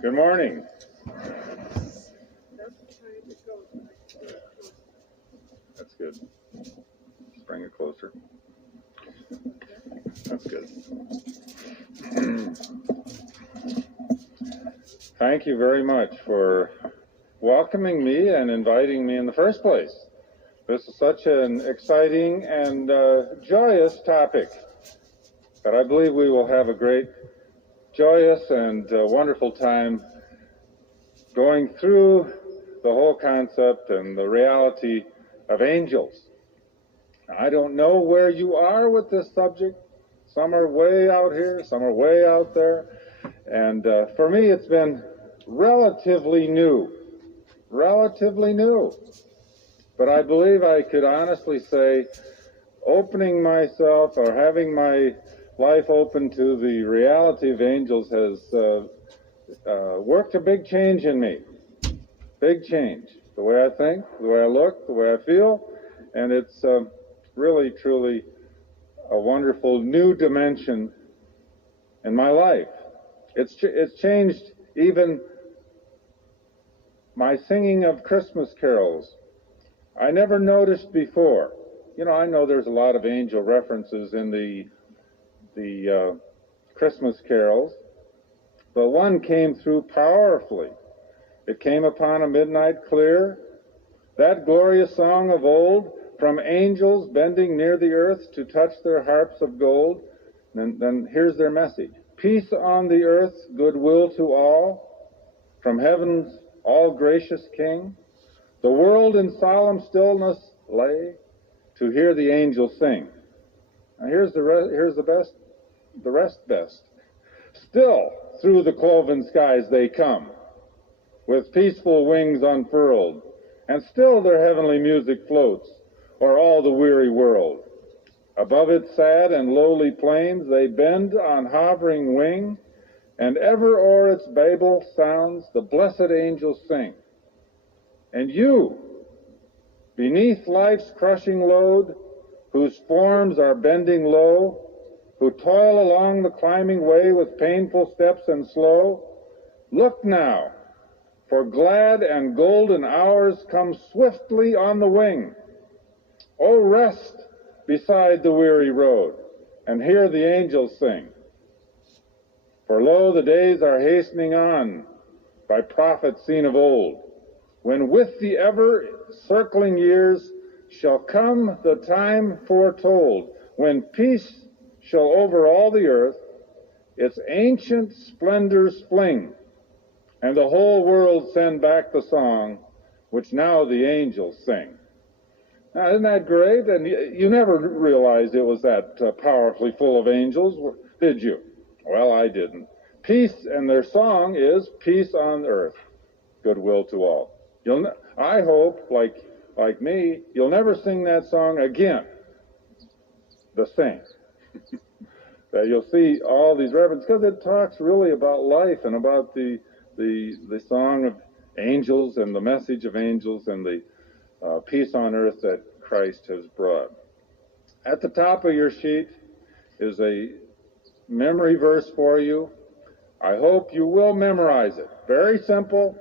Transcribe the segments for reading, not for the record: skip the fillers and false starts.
Good morning. That's good. Just bring it closer. That's good. Thank you very much for welcoming me and inviting me in the first place. This is such an exciting and joyous topic that I believe we will have a great, joyous and wonderful time going through the whole concept and the reality of angels. I don't know where you are with this subject. Some are way out here, some are way out there. And for me, it's been relatively new. But I believe I could honestly say opening myself or having my life open to the reality of angels has worked a big change in me. Big change. The way I think, the way I look, the way I feel. And it's really, truly a wonderful new dimension in my life. It's changed even my singing of Christmas carols. I never noticed before. You know, I know there's a lot of angel references in the Christmas carols, but one came through powerfully. It came upon a midnight clear, that glorious song of old, from angels bending near the earth to touch their harps of gold. And then here's their message. Peace on the earth, goodwill to all, from heaven's all-gracious King. The world in solemn stillness lay to hear the angels sing. Now here's the rest best. Still through the cloven skies they come, with peaceful wings unfurled, and still their heavenly music floats o'er all the weary world. Above its sad and lowly plains they bend on hovering wing, and ever o'er its Babel sounds the blessed angels sing. And you, beneath life's crushing load, whose forms are bending low, who toil along the climbing way with painful steps and slow, look now, for glad and golden hours come swiftly on the wing. Oh, rest beside the weary road, and hear the angels sing. For lo, the days are hastening on, by prophets seen of old, when with the ever-circling years shall come the time foretold, when peace shall over all the earth its ancient splendors fling, and the whole world send back the song which now the angels sing. Now, isn't that great? And you never realized it was that powerfully full of angels, did you? Well, I didn't. Peace, and their song is peace on earth, goodwill to all. I hope, like me, you'll never sing that song again the same. That you'll see all these references, because it talks really about life and about the song of angels and the message of angels and the peace on earth that Christ has brought. At the top of your sheet is a memory verse for you. I hope you will memorize it. Very simple.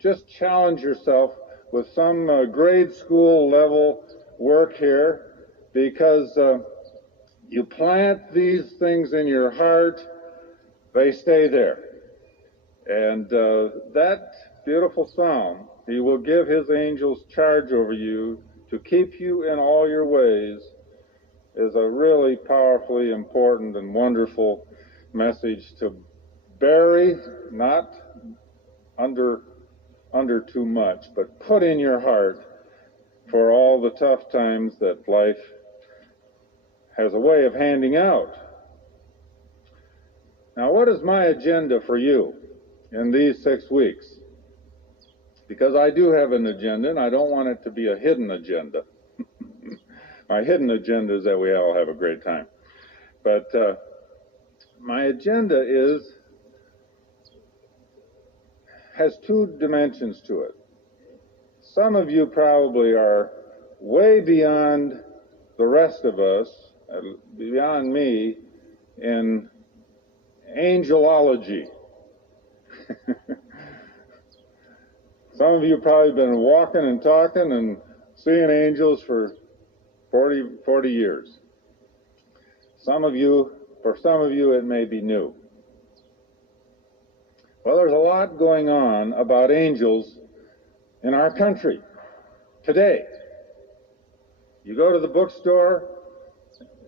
Just challenge yourself with some grade school level work here, because you plant these things in your heart, they stay there. And that beautiful psalm, he will give his angels charge over you to keep you in all your ways, is a really powerfully important and wonderful message to bury, not under too much, but put in your heart for all the tough times that life has a way of handing out. Now, what is my agenda for you in these 6 weeks? Because I do have an agenda, and I don't want it to be a hidden agenda. My hidden agenda is that we all have a great time. But my agenda has 2 dimensions to it. Some of you probably are way beyond the rest of us, beyond me, in angelology. Some of you probably been walking and talking and seeing angels for 40 years. For some of you, it may be new. Well, there's a lot going on about angels in our country today. You go to the bookstore,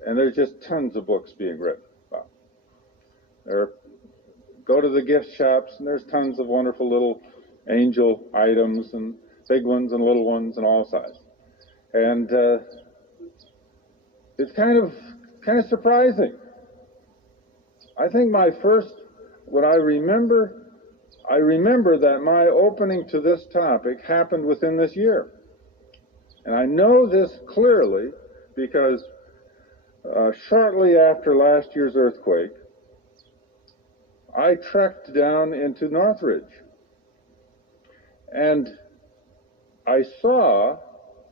and there's just tons of books being written about. Go to the gift shops, and there's tons of wonderful little angel items, and big ones and little ones and all sizes. And it's kind of surprising. I think I remember that my opening to this topic happened within this year. And I know this clearly because shortly after last year's earthquake, I trekked down into Northridge. And I saw,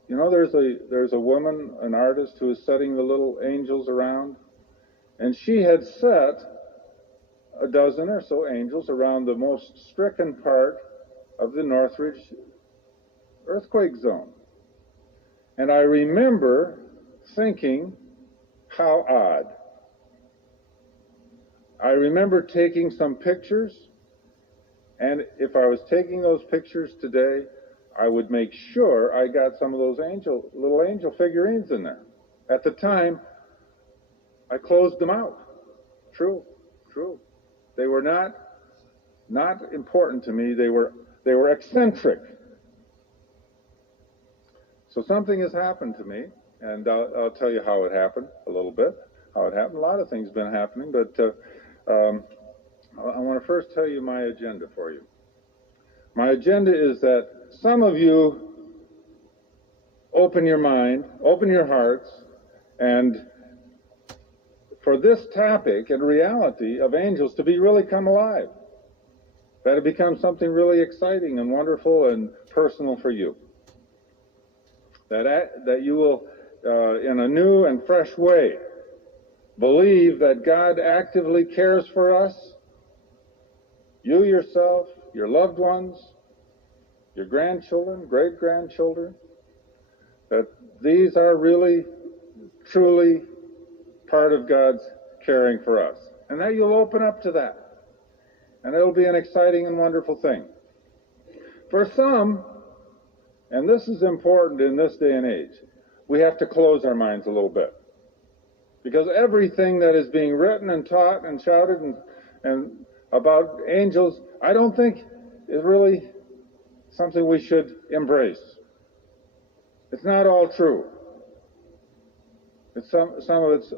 there's a woman, an artist, who is setting the little angels around. And she had set a dozen or so angels around the most stricken part of the Northridge earthquake zone. And I remember thinking, how odd. I remember taking some pictures, and if I was taking those pictures today, I would make sure I got some of those little angel figurines in there. At the time, I closed them out. True. They were not important to me. They were eccentric. So something has happened to me, and I'll tell you how it happened a little bit. How it happened. A lot of things have been happening, but I want to first tell you my agenda for you. My agenda is that some of you open your mind, open your hearts, and for this topic and reality of angels to be really come alive. That it becomes something really exciting and wonderful and personal for you. That you will, in a new and fresh way, believe that God actively cares for us, you yourself, your loved ones, your grandchildren, great-grandchildren, that these are really, truly part of God's caring for us. And that you'll open up to that. And it'll be an exciting and wonderful thing. For some, and this is important in this day and age, we have to close our minds a little bit. Because everything that is being written and taught and shouted and about angels, I don't think is really something we should embrace. It's not all true. Some of it's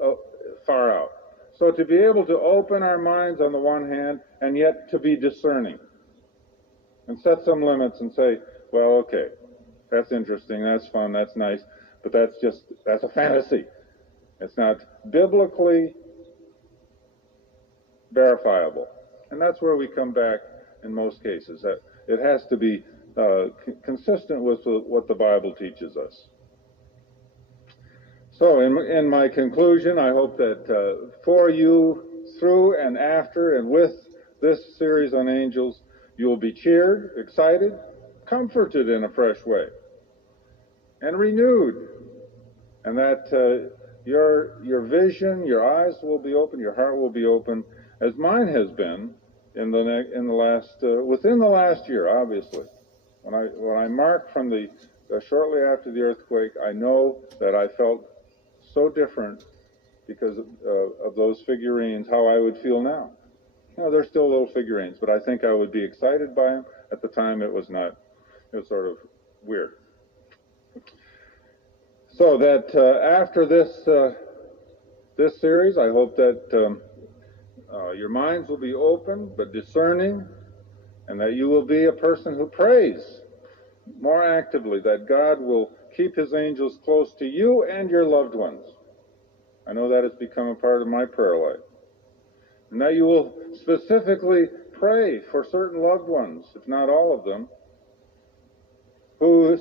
far out. So to be able to open our minds on the one hand, and yet to be discerning, and set some limits and say, well, okay, that's interesting, that's fun, that's nice, but that's a fantasy. It's not biblically verifiable. And that's where we come back in most cases. That it has to be consistent with what the Bible teaches us. So in my conclusion, I hope that for you, through and after and with this series on angels, you will be cheered, excited, comforted in a fresh way, and renewed, and that your vision, your eyes will be open, your heart will be open, as mine has been within the last year. Obviously, when I mark from shortly after the earthquake, I know that I felt so different because of those figurines. How I would feel now. They're still little figurines, but I think I would be excited by them. At the time, it was not. It was sort of weird. So that after this series, I hope that your minds will be open but discerning, and that you will be a person who prays more actively, that God will keep his angels close to you and your loved ones. I know that has become a part of my prayer life. And that you will specifically pray for certain loved ones, if not all of them, who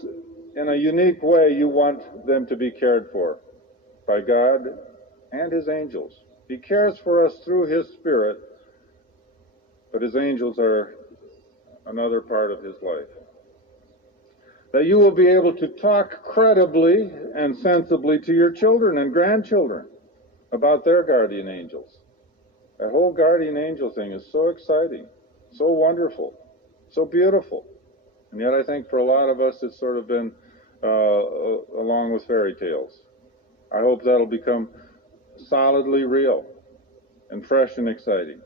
in a unique way you want them to be cared for by God and his angels. He cares for us through his Spirit, but his angels are another part of his life. That you will be able to talk credibly and sensibly to your children and grandchildren about their guardian angels. That whole guardian angel thing is so exciting, so wonderful, so beautiful. And yet I think for a lot of us it's sort of been along with fairy tales. I hope that'll become solidly real and fresh and exciting.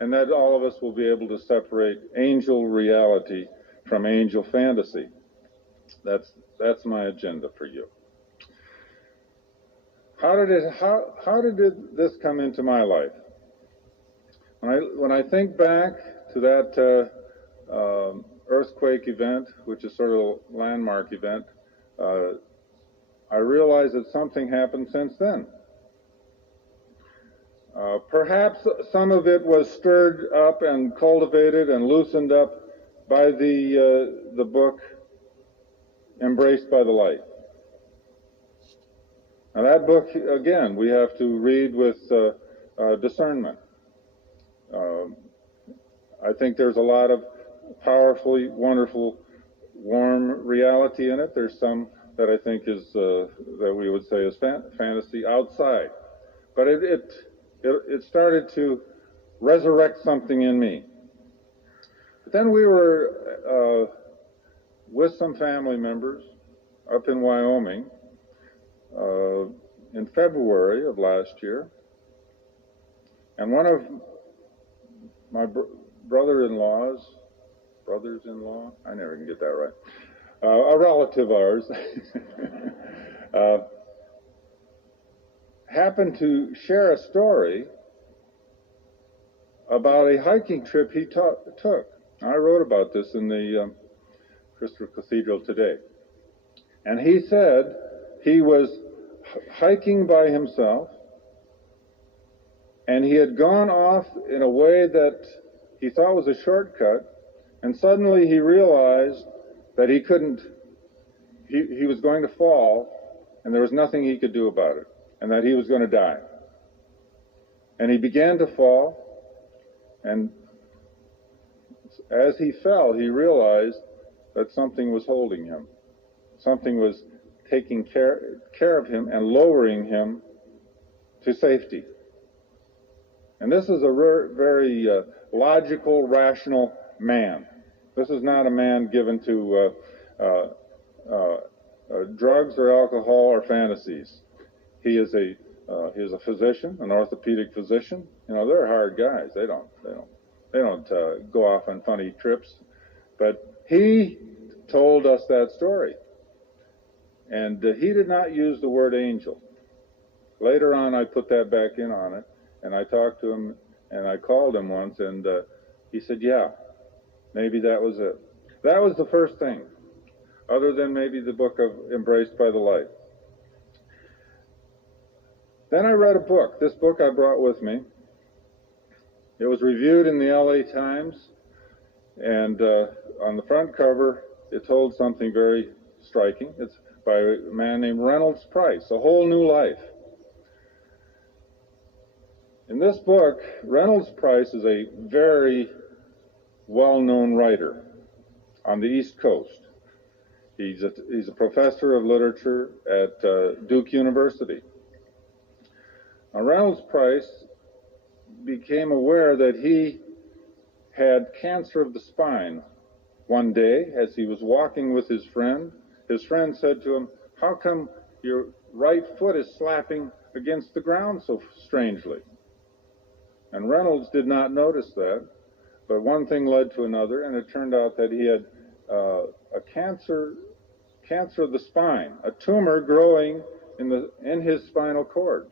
And that all of us will be able to separate angel reality from angel fantasy. That's my agenda for you. How did this come into my life? When I think back to that earthquake event, which is sort of a landmark event, I realize that something happened since then. Perhaps some of it was stirred up and cultivated and loosened up by the book Embraced by the Light. Now that book, again, we have to read with discernment. I think there's a lot of powerfully wonderful, warm reality in it. There's some that I think is that we would say is fantasy outside, but it started to resurrect something in me. But then we were with some family members up in Wyoming in February of last year, and one of my brothers-in-law, I never can get that right, a relative of ours, happened to share a story about a hiking trip he took. I wrote about this in the Crystal Cathedral today. And he said he was hiking by himself, and he had gone off in a way that he thought was a shortcut, and suddenly he realized that he couldn't, he was going to fall, and there was nothing he could do about it, and that he was going to die. And he began to fall, and as he fell, he realized that something was holding him. Something was taking care of him and lowering him to safety. And this is a very logical, rational man. This is not a man given to drugs or alcohol or fantasies. He is a physician, an orthopedic physician. You know, they're hard guys. They don't go off on funny trips. But he told us that story. And he did not use the word angel. Later on, I put that back in on it, and I talked to him, and I called him once, and he said, yeah, maybe that was it. That was the first thing, other than maybe the book of Embraced by the Light. Then I read a book. This book I brought with me. It was reviewed in the LA Times, and on the front cover, it told something very striking. It's by a man named Reynolds Price, A Whole New Life. In this book, Reynolds Price is a very well-known writer on the East Coast. He's a professor of literature at Duke University. Now, Reynolds Price became aware that he had cancer of the spine one day as he was walking with his friend. His friend said to him, "How come your right foot is slapping against the ground so strangely?" And Reynolds did not notice that, but one thing led to another, and it turned out that he had a cancer of the spine, a tumor growing in his spinal cord,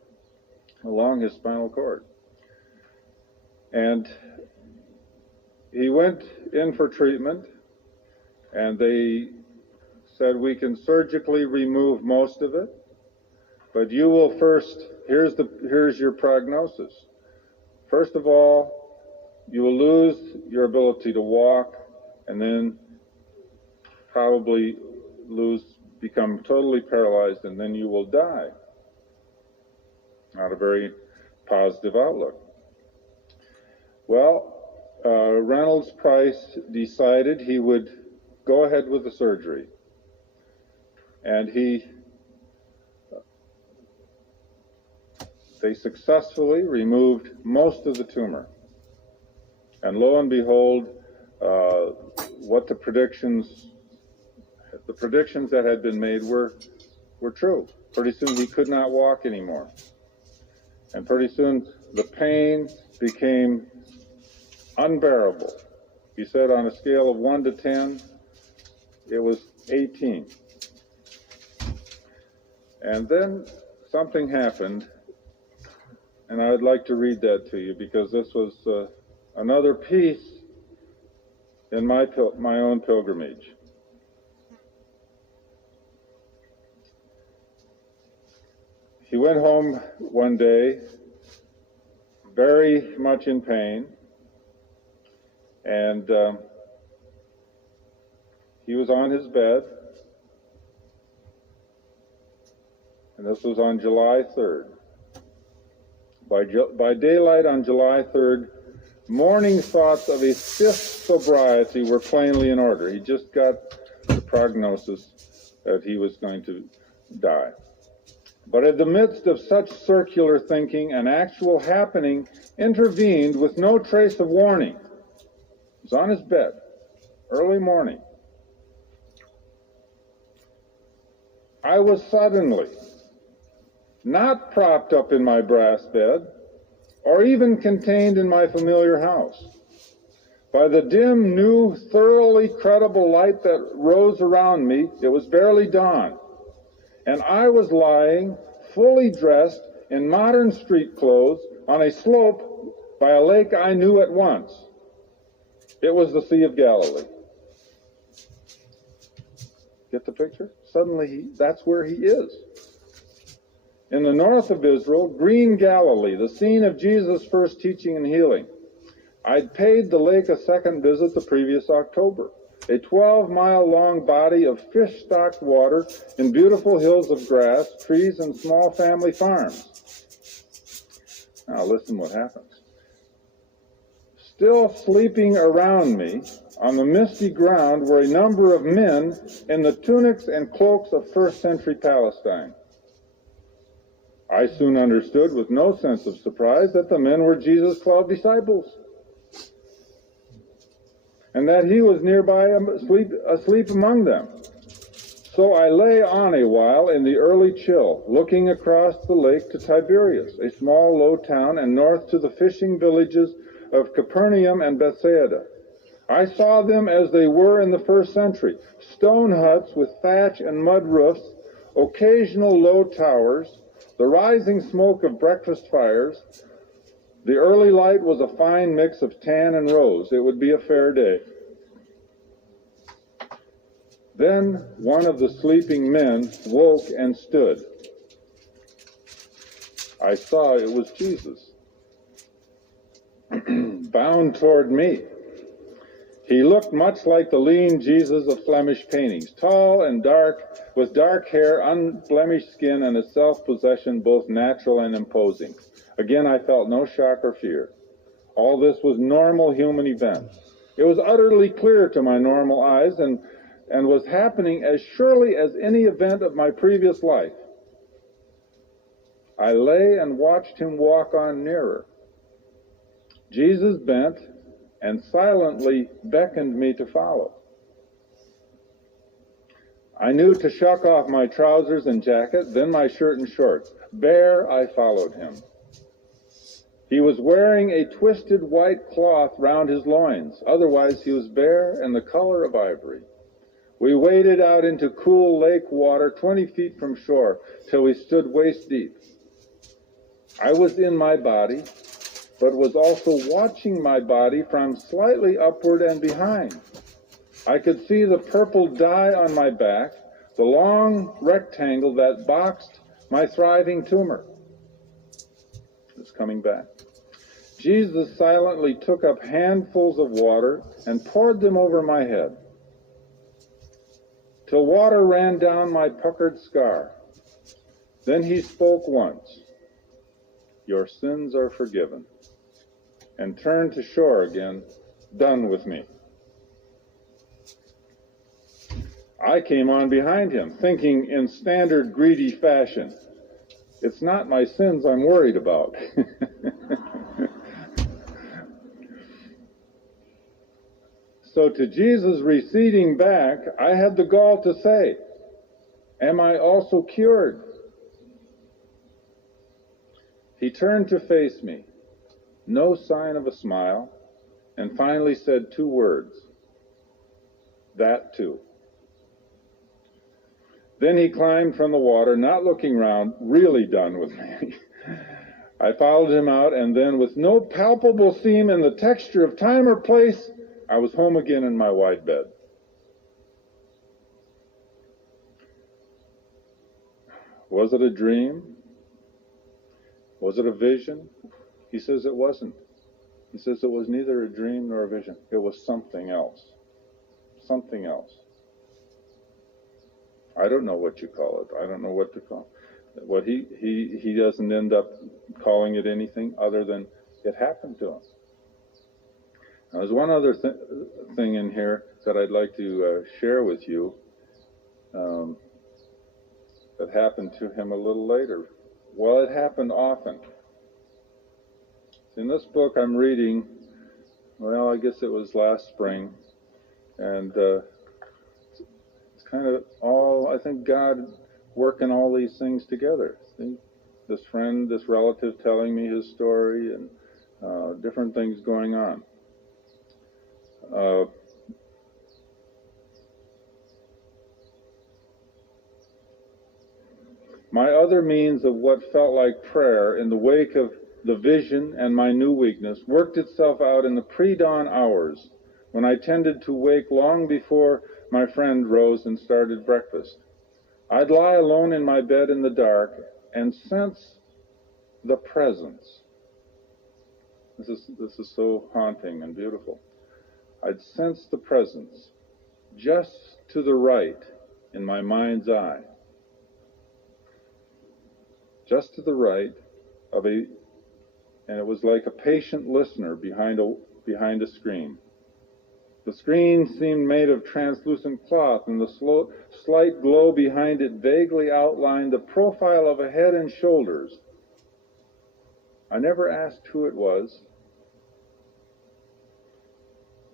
along his spinal cord. And he went in for treatment, and they said, "We can surgically remove most of it, but you will first, here's your prognosis. First of all, you will lose your ability to walk, and then probably become totally paralyzed, and then you will die." Not a very positive outlook. Well, Reynolds Price decided he would go ahead with the surgery. And they successfully removed most of the tumor. And lo and behold, what the predictions that had been made were true. Pretty soon he could not walk anymore. And pretty soon the pain became unbearable. He said on a scale of 1 to 10, it was 18. And then something happened, and I would like to read that to you because this was another piece in my own pilgrimage. He went home one day very much in pain, and he was on his bed, and this was on July 3rd. By daylight on July 3rd, morning thoughts of a fifth sobriety were plainly in order. He just got the prognosis that he was going to die. But in the midst of such circular thinking, an actual happening intervened with no trace of warning. He was on his bed, early morning. I was suddenly not propped up in my brass bed, or even contained in my familiar house. By the dim, new, thoroughly credible light that rose around me, it was barely dawn, and I was lying, fully dressed, in modern street clothes, on a slope by a lake I knew at once. It was the Sea of Galilee. Get the picture? Suddenly, that's where he is. In the north of Israel, green Galilee, the scene of Jesus' first teaching and healing. I'd paid the lake a second visit the previous October. A 12-mile-long body of fish-stocked water in beautiful hills of grass, trees, and small family farms. Now listen what happens. Still sleeping around me on the misty ground were a number of men in the tunics and cloaks of first-century Palestine. I soon understood with no sense of surprise that the men were Jesus' 12 disciples, and that he was nearby asleep among them. So I lay on a while in the early chill, looking across the lake to Tiberias, a small low town, and north to the fishing villages of Capernaum and Bethsaida. I saw them as they were in the first century, stone huts with thatch and mud roofs, occasional low towers, the rising smoke of breakfast fires. The early light was a fine mix of tan and rose. It would be a fair day. Then one of the sleeping men woke and stood. I saw it was Jesus, bound toward me. He looked much like the lean Jesus of Flemish paintings, tall and dark, with dark hair, unblemished skin, and a self-possession both natural and imposing. Again, I felt no shock or fear. All this was normal human events. It was utterly clear to my normal eyes and was happening as surely as any event of my previous life. I lay and watched him walk on nearer. Jesus bent and silently beckoned me to follow. I knew to shuck off my trousers and jacket, then my shirt and shorts. Bare, I followed him. He was wearing a twisted white cloth round his loins. Otherwise, he was bare and the color of ivory. We waded out into cool lake water 20 feet from shore till we stood waist deep. I was in my body, but was also watching my body from slightly upward and behind. I could see the purple dye on my back, the long rectangle that boxed my thriving tumor. It's coming back. Jesus silently took up handfuls of water and poured them over my head, till water ran down my puckered scar. Then he spoke once, "Your sins are forgiven," and turned to shore again, done with me. I came on behind him, thinking in standard greedy fashion, it's not my sins I'm worried about. So to Jesus receding back, I had the gall to say, am I also cured? He turned to face me, no sign of a smile, and finally said 2 words, that too. Then he climbed from the water, not looking round, really done with me. I followed him out, and then with no palpable seam in the texture of time or place, I was home again in my wide bed. Was it a dream? Was it a vision? He says it wasn't. He says it was neither a dream nor a vision. It was something else. Something else. I don't know what you call it. I don't know what to call it. What he doesn't end up calling it anything other than it happened to him. Now, there's one other thing in here that I'd like to share with you that happened to him a little later. Well, it happened often. In this book I'm reading, well, I guess it was last spring, and it's kind of all, I think, God working all these things together. See? This friend, this relative telling me his story, and different things going on. My other means of what felt like prayer in the wake of the vision and my new weakness worked itself out in the pre-dawn hours when I tended to wake long before my friend rose and started breakfast. I'd lie alone in my bed in the dark and sense the presence. This is so haunting and beautiful. I'd sense the presence just to the right in my mind's eye. Just to the right of and it was like a patient listener behind a screen. The screen seemed made of translucent cloth, and the slight glow behind it vaguely outlined the profile of a head and shoulders. I never asked who it was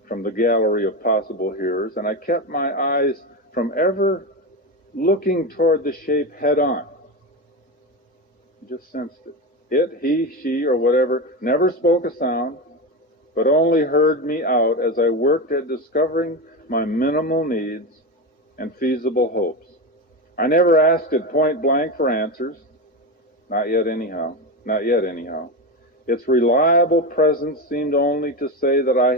from the gallery of possible hearers, and I kept my eyes from ever looking toward the shape head on. I just sensed it. It, he, she, or whatever, never spoke a sound, but only heard me out as I worked at discovering my minimal needs and feasible hopes. I never asked it point blank for answers. Not yet anyhow. Not yet anyhow. Its reliable presence seemed only to say that I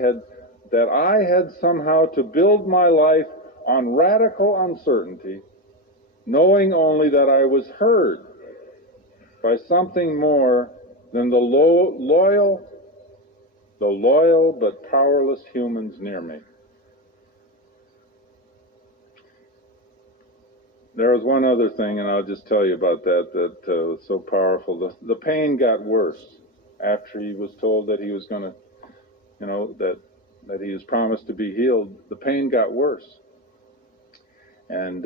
had somehow to build my life on radical uncertainty, knowing only that I was heard by something more than the loyal but powerless humans near me. There was one other thing, and I'll just tell you about that was so powerful. The pain got worse after he was told that he was going to, that he was promised to be healed. The pain got worse. And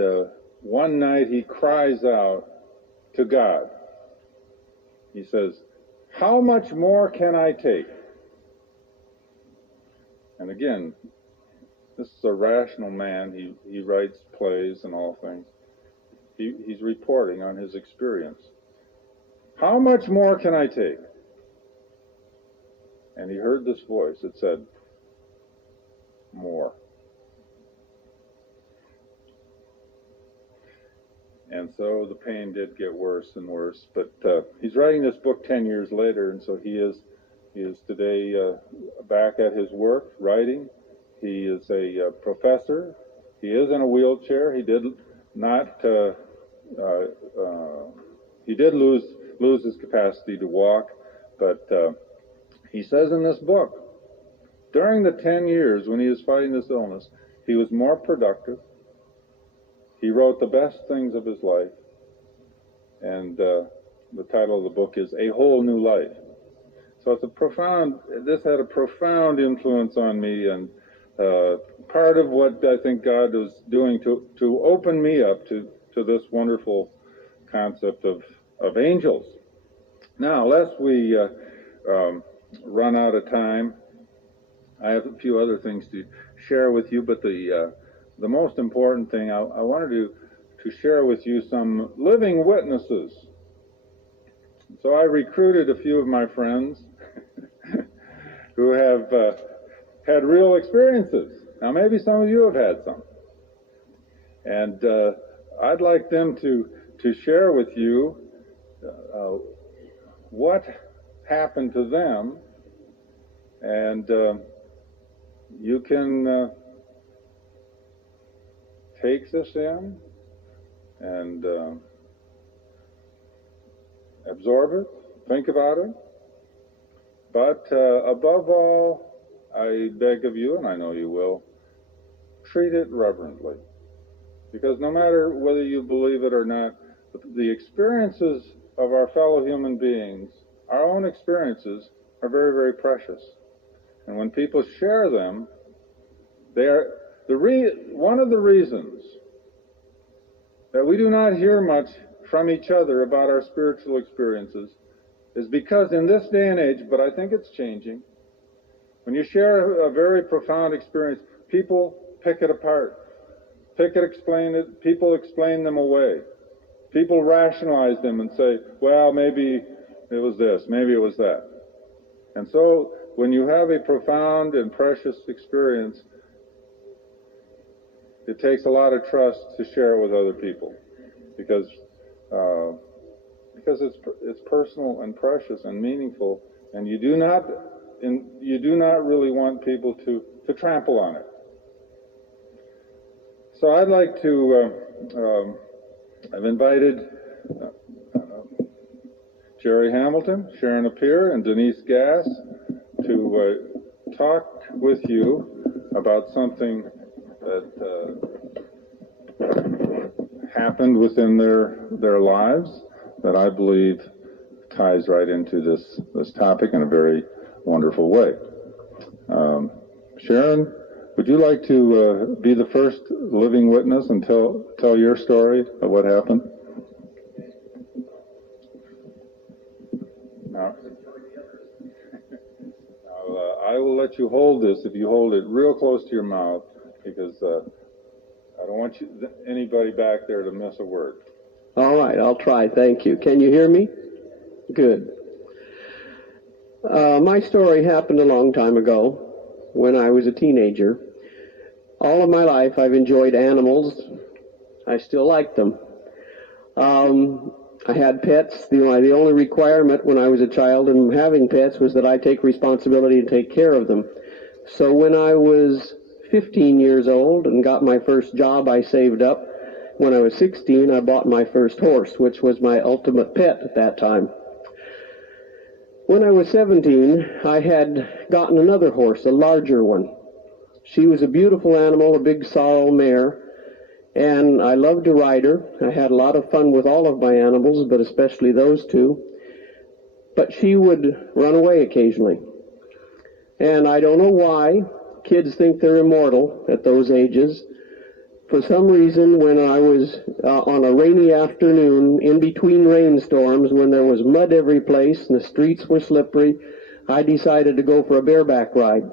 one night he cries out to God. He says, how much more can I take? And again, this is a rational man. He writes plays and all things. He's reporting on his experience. How much more can I take? And he heard this voice. It said, more. And so the pain did get worse and worse. But he's writing this book 10 years later, and so he is today back at his work, writing. He is a professor. He is in a wheelchair. He did not. He did lose his capacity to walk, but he says in this book, during the 10 years when he was fighting this illness, he was more productive. He wrote the best things of his life, and the title of the book is A Whole New Life. So this had a profound influence on me, and part of what I think God was doing to open me up to this wonderful concept of angels. Now, lest we run out of time, I have a few other things to share with you, but the most important thing, I wanted to share with you some living witnesses. So I recruited a few of my friends who have had real experiences. Now, maybe some of you have had some. And I'd like them to share with you what happened to them, and you can take this in and absorb it, think about it. But above all, I beg of you, and I know you will, treat it reverently. Because no matter whether you believe it or not, the experiences of our fellow human beings, our own experiences, are very, very precious. And when people share them, they are one of the reasons that we do not hear much from each other about our spiritual experiences is because in this day and age, but I think it's changing, when you share a very profound experience, people pick it apart. Explain it, people explain them away. People rationalize them and say, well, maybe it was this, maybe it was that. And so when you have a profound and precious experience, it takes a lot of trust to share it with other people, because it's personal and precious and meaningful, and you do not really want people to trample on it. So I'd like to, I've invited Jerry Hamilton, Sharon Appier, and Denise Gass to talk with you about something that happened within their lives that I believe ties right into this topic in a very wonderful way. Sharon, would you like to be the first living witness and tell your story of what happened? Now, I will let you hold this if you hold it real close to your mouth, because I don't want anybody back there to miss a word. All right, I'll try. Thank you. Can you hear me? Good. My story happened a long time ago when I was a teenager. All of my life I've enjoyed animals. I still like them. I had pets. The only requirement when I was a child in having pets was that I take responsibility and take care of them. So when I was 15 years old and got my first job, I saved up. When I was 16, I bought my first horse, which was my ultimate pet at that time. When I was 17, I had gotten another horse, a larger one. She was a beautiful animal, a big sorrel mare, and I loved to ride her. I had a lot of fun with all of my animals, but especially those two. But she would run away occasionally. And I don't know why. Kids think they're immortal at those ages. For some reason, when I was on a rainy afternoon in between rainstorms, when there was mud every place and the streets were slippery, I decided to go for a bareback ride.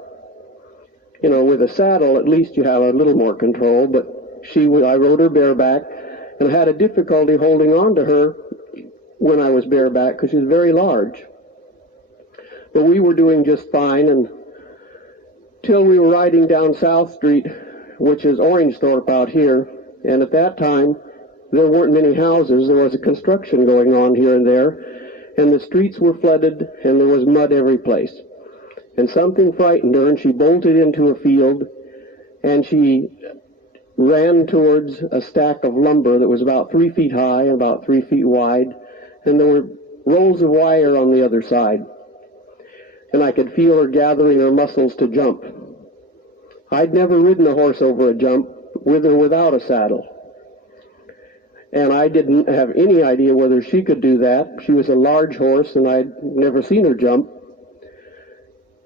With a saddle, at least you have a little more control, but I rode her bareback, and I had a difficulty holding on to her when I was bareback because she was very large. But we were doing just fine until we were riding down South Street, which is Orangethorpe out here, and at that time there weren't many houses. There was a construction going on here and there, and the streets were flooded, and there was mud every place. And something frightened her, and she bolted into a field, and she ran towards a stack of lumber that was about 3 feet high and about 3 feet wide, and there were rolls of wire on the other side. And I could feel her gathering her muscles to jump. I'd never ridden a horse over a jump, with or without a saddle. And I didn't have any idea whether she could do that. She was a large horse, and I'd never seen her jump.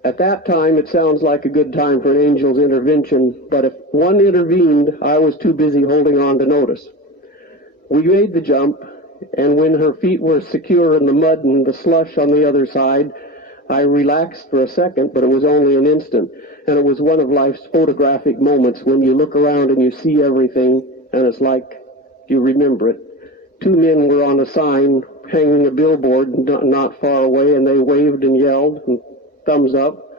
At that time, it sounds like a good time for an angel's intervention, but if one intervened, I was too busy holding on to notice. We made the jump, and when her feet were secure in the mud and the slush on the other side, I relaxed for a second, but it was only an instant, and it was one of life's photographic moments when you look around and you see everything, and it's like you remember it. Two men were on a sign hanging a billboard not far away, and they waved and yelled and thumbs up,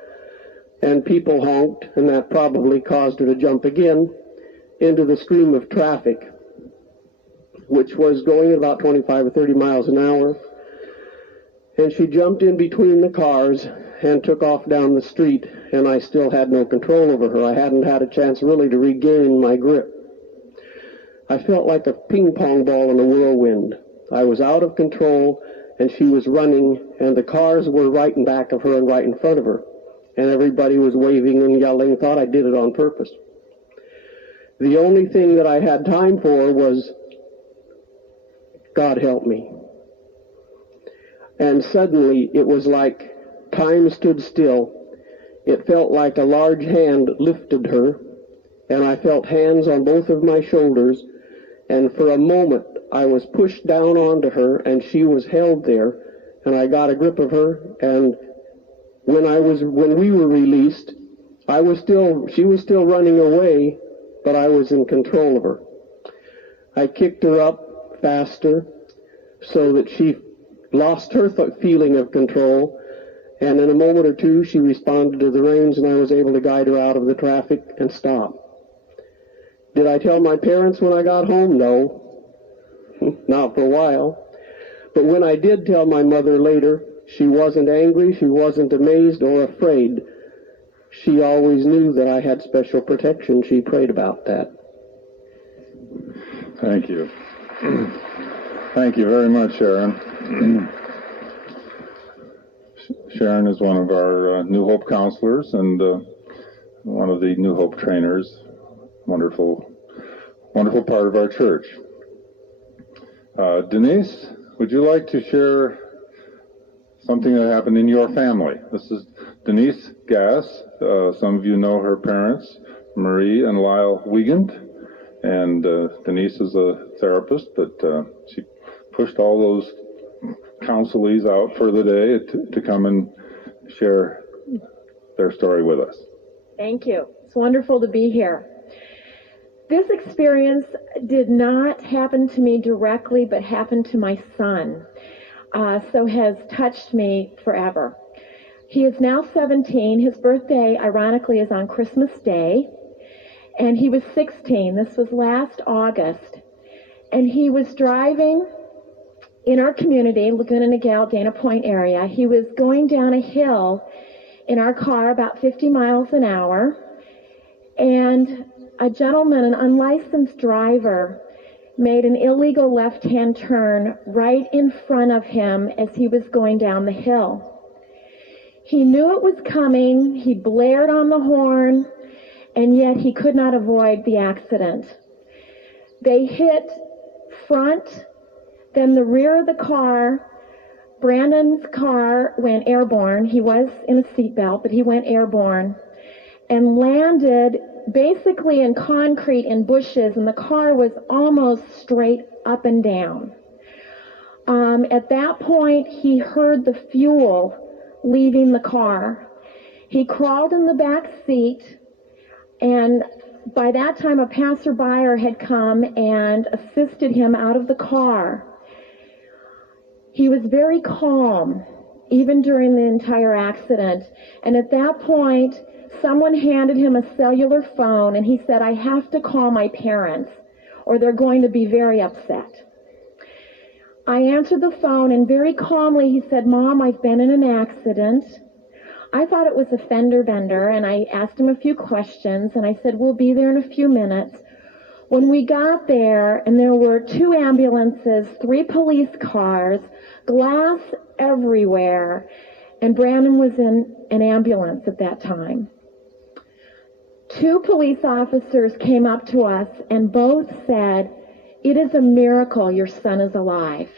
and people honked, and that probably caused her to jump again into the stream of traffic, which was going at about 25 or 30 miles an hour. And she jumped in between the cars and took off down the street, and I still had no control over her. I hadn't had a chance really to regain my grip. I felt like a ping-pong ball in a whirlwind. I was out of control, and she was running, and the cars were right in back of her and right in front of her. And everybody was waving and yelling, thought I did it on purpose. The only thing that I had time for was, God help me. And suddenly it was like time stood still. It felt like a large hand lifted her, and I felt hands on both of my shoulders, and for a moment I was pushed down onto her, and she was held there, and I got a grip of her, and when we were released, she was still running away, but I was in control of her. I kicked her up faster so that she lost her feeling of control, and in a moment or two she responded to the reins, and I was able to guide her out of the traffic and stop. Did I tell my parents when I got home? No, not for a while. But when I did tell my mother later, she wasn't angry, she wasn't amazed or afraid. She always knew that I had special protection. She prayed about that. Thank you. Thank you very much, Sharon. Sharon is one of our New Hope counselors and one of the New Hope trainers. Wonderful part of our church. Denise, would you like to share something that happened in your family? This is Denise Gass. Some of you know her parents, Marie and Lyle Wiegand. And Denise is a therapist, but she pushed all those counselees out for the day to come and share their story with us. Thank you. It's wonderful to be here. This experience did not happen to me directly, but happened to my son, so has touched me forever. He is now 17. His birthday, ironically, is on Christmas Day, and he was 16. This was last August, and he was driving in our community, Laguna Niguel, Dana Point area. He was going down a hill in our car about 50 miles an hour, and a gentleman, an unlicensed driver, made an illegal left-hand turn right in front of him as he was going down the hill. He knew it was coming, he blared on the horn, and yet he could not avoid the accident. They hit front, then the rear of the car. Brandon's car went airborne. He was in a seatbelt, but he went airborne and landed basically in concrete in bushes, and the car was almost straight up and down. At that point, he heard the fuel leaving the car. He crawled in the back seat, and by that time a passerby had come and assisted him out of the car. He was very calm, even during the entire accident, and at that point, someone handed him a cellular phone, and he said, "I have to call my parents, or they're going to be very upset." I answered the phone, and very calmly he said, "Mom, I've been in an accident." I thought it was a fender bender, and I asked him a few questions, and I said, "We'll be there in a few minutes." When we got there, and there were 2 ambulances, 3 police cars, glass everywhere, and Brandon was in an ambulance at that time. 2 police officers came up to us and both said, "It is a miracle your son is alive."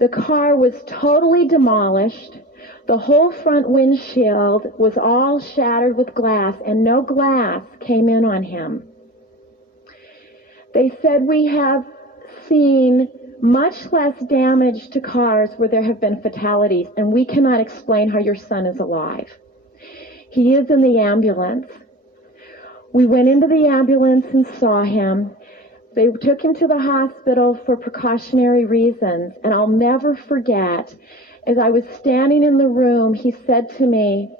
The car was totally demolished. The whole front windshield was all shattered with glass, and no glass came in on him. They said, we have seen much less damage to cars where there have been fatalities, and we cannot explain how your son is alive. He is in the ambulance. We went into the ambulance and saw him. They took him to the hospital for precautionary reasons, and I'll never forget, as I was standing in the room, he said to me,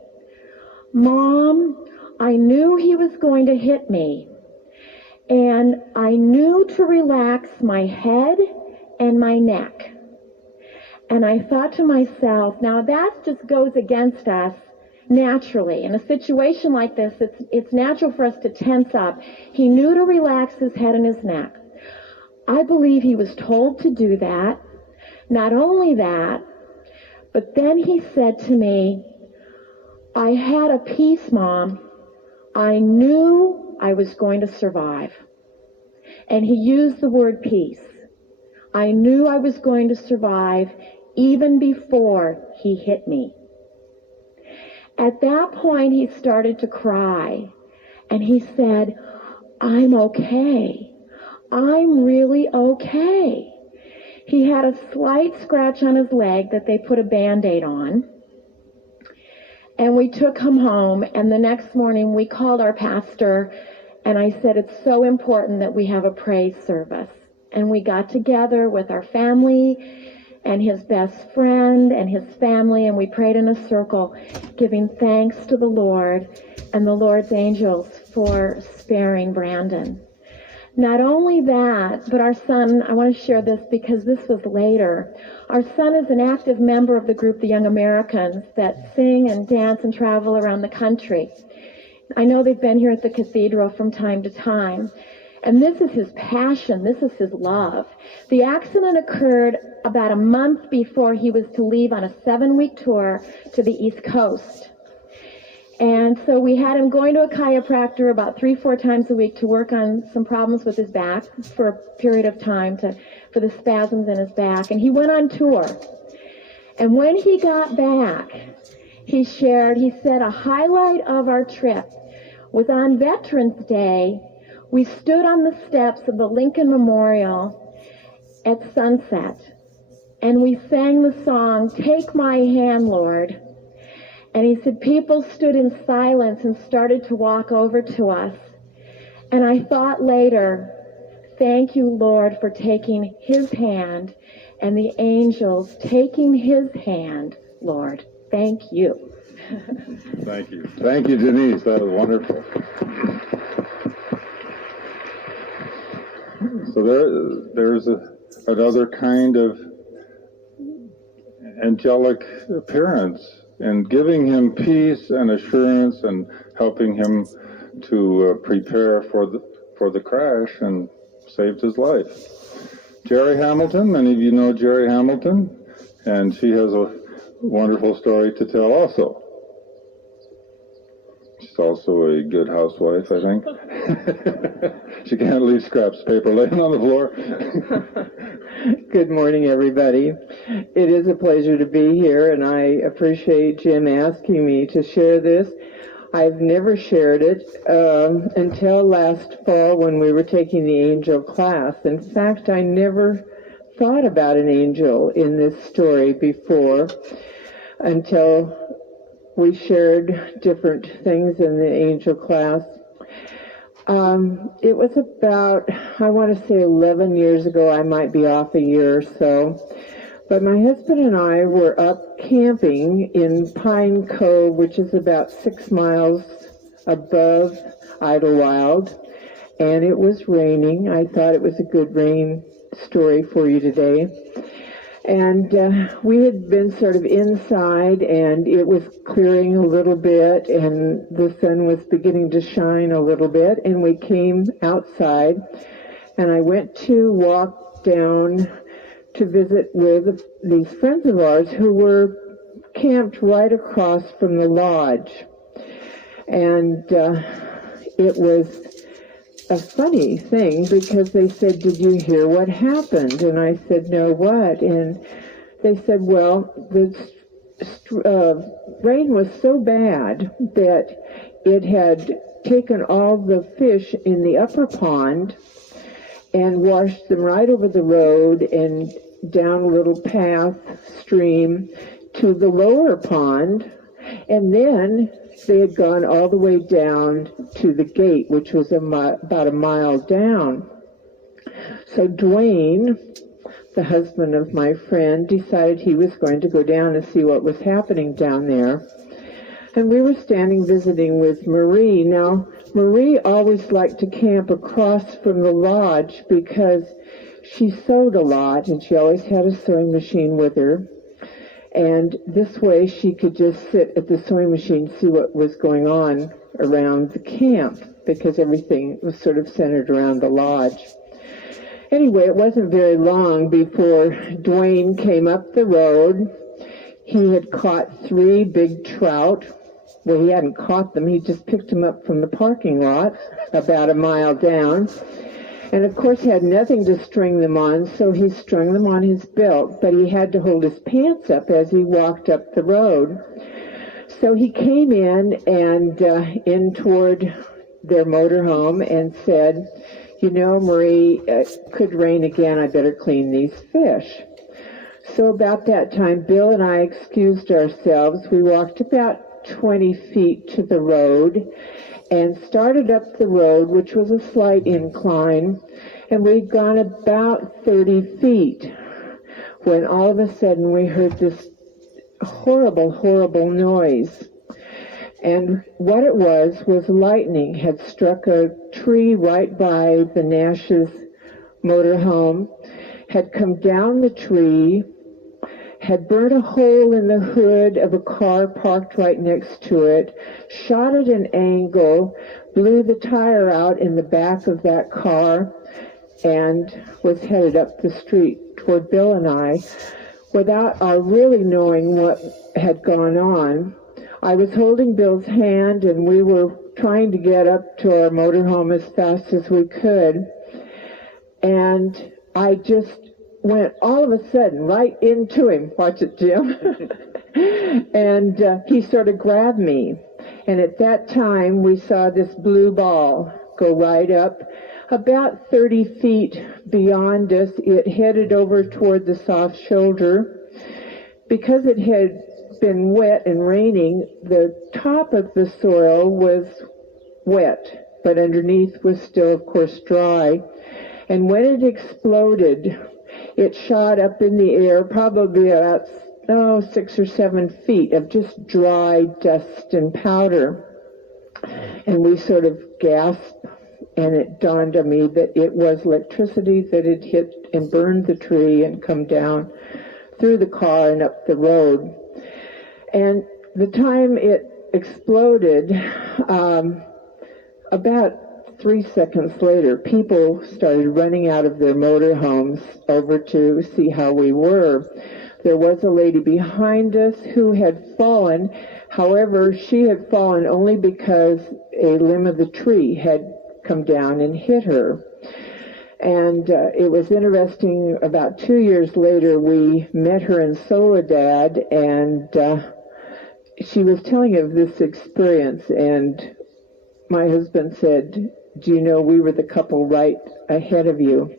Mom, I knew he was going to hit me, and I knew to relax my head and my neck. And I thought to myself, now that just goes against us naturally. In a situation like this, it's natural for us to tense up. He knew to relax his head and his neck. I believe he was told to do that. Not only that, but then he said to me, I had a peace, Mom. I knew I was going to survive. And he used the word peace. I knew I was going to survive even before he hit me. At that point, he started to cry. And he said, I'm okay. I'm really okay. He had a slight scratch on his leg that they put a Band-Aid on. And we took him home, and the next morning we called our pastor, and I said, it's so important that we have a praise service. And we got together with our family and his best friend and his family, and we prayed in a circle, giving thanks to the Lord and the Lord's angels for sparing Brandon. Not only that, but our son, I want to share this because this was later. Our son is an active member of the group, the Young Americans, that sing and dance and travel around the country. I know they've been here at the cathedral from time to time. And this is his passion. This is his love. The accident occurred about a month before he was to leave on a 7-week tour to the East Coast. And so we had him going to a chiropractor about 3-4 times a week to work on some problems with his back for a period of time for the spasms in his back. And he went on tour. And when he got back, he said a highlight of our trip was on Veterans Day. We stood on the steps of the Lincoln Memorial at sunset. And we sang the song, Take My Hand, Lord. And he said people stood in silence and started to walk over to us. And I thought later, thank you, Lord, for taking his hand and the angels taking his hand, Lord. Thank you. Thank you. Thank you, Denise. That was wonderful. So there's another kind of angelic appearance, and giving him peace and assurance and helping him to prepare for the crash, and saved his life. Jerry Hamilton, many of you know Jerry Hamilton, and she has a wonderful story to tell also. She's also a good housewife, I think. She can't leave scraps of paper laying on the floor. Good morning, everybody. It is a pleasure to be here, and I appreciate Jim asking me to share this. I've never shared it until last fall when we were taking the angel class. In fact, I never thought about an angel in this story before until we shared different things in the angel class. It was about, I want to say 11 years ago. I might be off a year or so. But my husband and I were up camping in Pine Cove, which is about 6 miles above Idlewild. And it was raining. I thought it was a good rain story for you today. And we had been sort of inside, and it was clearing a little bit, and the sun was beginning to shine a little bit, and we came outside, and I went to walk down to visit with these friends of ours who were camped right across from the lodge. And it was a funny thing, because they said, did you hear what happened? And I said, no, what? And they said, well, the rain was so bad that it had taken all the fish in the upper pond and washed them right over the road and down a little path, stream, to the lower pond, and then they had gone all the way down to the gate, which was about a mile down. So Dwayne, the husband of my friend, decided he was going to go down and see what was happening down there. And we were standing visiting with Marie. Now, Marie always liked to camp across from the lodge because she sewed a lot and she always had a sewing machine with her. And this way she could just sit at the sewing machine, see what was going on around the camp, because everything was sort of centered around the lodge. Anyway, it wasn't very long before Dwayne came up the road. He had caught 3 big trout. Well, he hadn't caught them. He just picked them up from the parking lot about a mile down. And, of course, had nothing to string them on, so he strung them on his belt, but he had to hold his pants up as he walked up the road. So he came in and in toward their motorhome and said, "You know, Marie, it could rain again. I better clean these fish." So about that time, Bill and I excused ourselves. We walked about 20 feet to the road and started up the road, which was a slight incline, and we'd gone about 30 feet when all of a sudden we heard this horrible, horrible noise. And what it was lightning had struck a tree right by the Nash's motorhome, had come down the tree, had burnt a hole in the hood of a car parked right next to it, shot at an angle, blew the tire out in the back of that car, and was headed up the street toward Bill and I without our really knowing what had gone on. I was holding Bill's hand, and we were trying to get up to our motorhome as fast as we could. And I just went all of a sudden right into him. Watch it, Jim. And he sort of grabbed me. And at that time, we saw this blue ball go right up. About 30 feet beyond us, it headed over toward the soft shoulder. Because it had been wet and raining, the top of the soil was wet, but underneath was still, of course, dry. And when it exploded, it shot up in the air probably about 6 or 7 feet of just dry dust and powder. And we sort of gasped, and it dawned on me that it was electricity that had hit and burned the tree and come down through the car and up the road. And the time it exploded, about 3 seconds later, people started running out of their motorhomes over to see how we were. There was a lady behind us who had fallen. However, she had fallen only because a limb of the tree had come down and hit her. And it was interesting, about 2 years later, we met her in Soledad, and she was telling of this experience, and my husband said, "Do you know, we were the couple right ahead of you."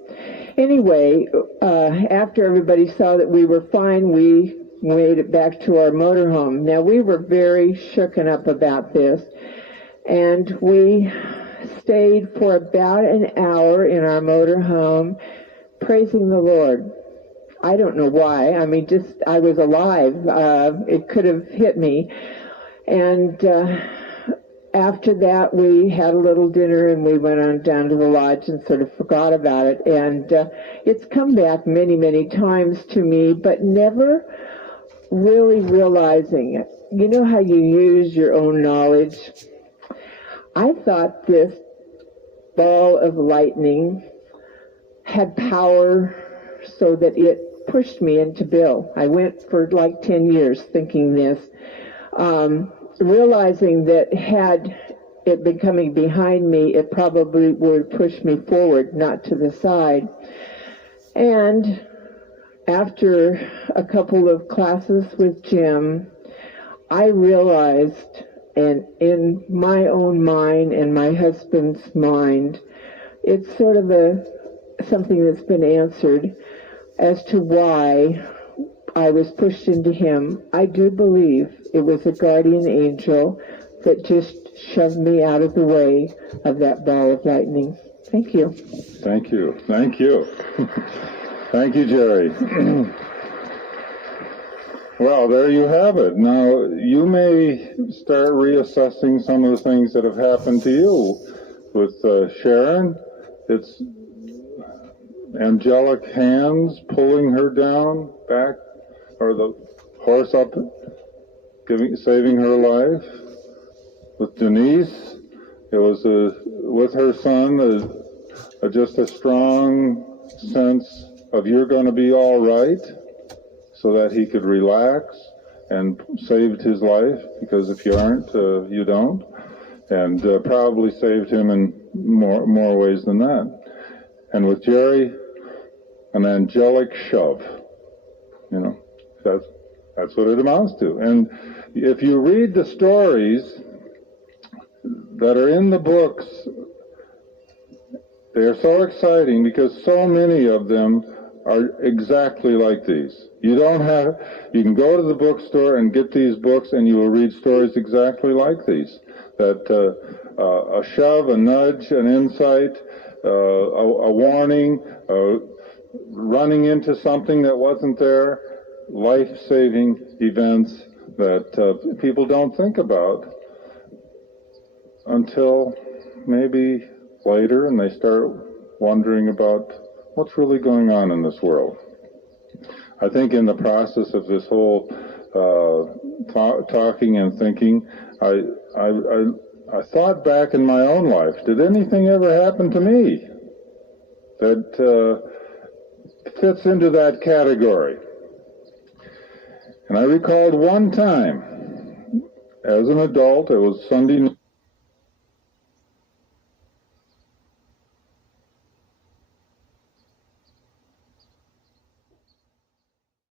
Anyway, after everybody saw that we were fine, we made it back to our motorhome. Now, we were very shooken up about this, and we stayed for about an hour in our motorhome praising the Lord. I don't know why. I mean, just, I was alive. It could have hit me. And after that, we had a little dinner, and we went on down to the lodge and sort of forgot about it. And it's come back many, many times to me, but never really realizing it. You know how you use your own knowledge? I thought this ball of lightning had power so that it pushed me into Bill. I went for like 10 years thinking this, realizing that had it been coming behind me, it probably would push me forward, not to the side. And after a couple of classes with Jim, I realized, and in my own mind and my husband's mind, it's sort of something that's been answered as to why I was pushed into him. I do believe it was a guardian angel that just shoved me out of the way of that ball of lightning. Thank you. Thank you. Thank you. Thank you, Jerry. Well, there you have it. Now, you may start reassessing some of the things that have happened to you. With Sharon, it's angelic hands pulling her down back, or the horse up, saving her life. With Denise, it was with her son, just a strong sense of you're going to be all right, so that he could relax, and saved his life, because if you aren't, you don't, and probably saved him in more ways than that. And with Jerry, an angelic shove. You know, that's what it amounts to. And if you read the stories that are in the books, they are so exciting because so many of them are exactly like these. You can go to the bookstore and get these books and you will read stories exactly like these. That a shove, a nudge, an insight, a warning, running into something that wasn't there, life-saving events that people don't think about until maybe later, and they start wondering about what's really going on in this world. I think in the process of this whole talking and thinking, I thought back in my own life, did anything ever happen to me that fits into that category? And I recalled one time, as an adult, it was Sunday night.